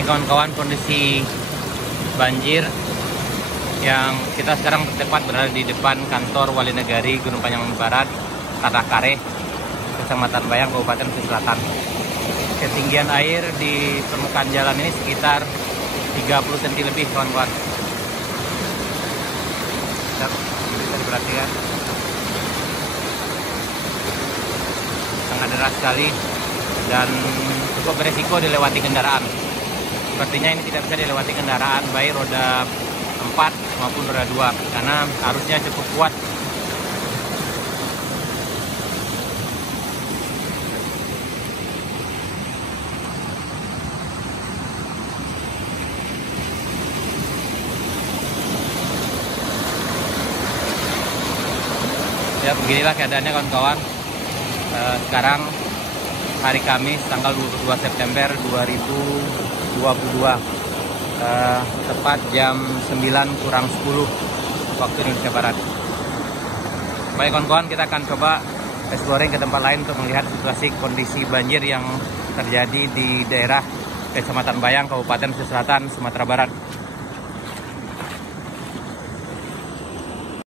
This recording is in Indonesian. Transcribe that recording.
Ini kawan-kawan kondisi banjir yang kita sekarang tepat berada di depan kantor Wali Negari Gunung Panjang Barat, Tanah Kare, Kecamatan Bayang, Kabupaten Sulawesi Selatan. Ketinggian air di permukaan jalan ini sekitar 30 cm lebih, kawan-kawan. Bisa diperhatikan. Sangat deras sekali dan cukup beresiko dilewati kendaraan. Sepertinya ini tidak bisa dilewati kendaraan baik roda 4 maupun roda 2 karena arusnya cukup kuat. Ya, beginilah keadaannya, kawan-kawan. Sekarang hari Kamis tanggal 22 September 2022, tepat jam 9:10 waktu Indonesia Barat. Baik, kawan-kawan, kita akan coba exploring ke tempat lain untuk melihat situasi kondisi banjir yang terjadi di daerah Kecamatan Bayang, Kabupaten Sulawesi Selatan, Sumatera Barat.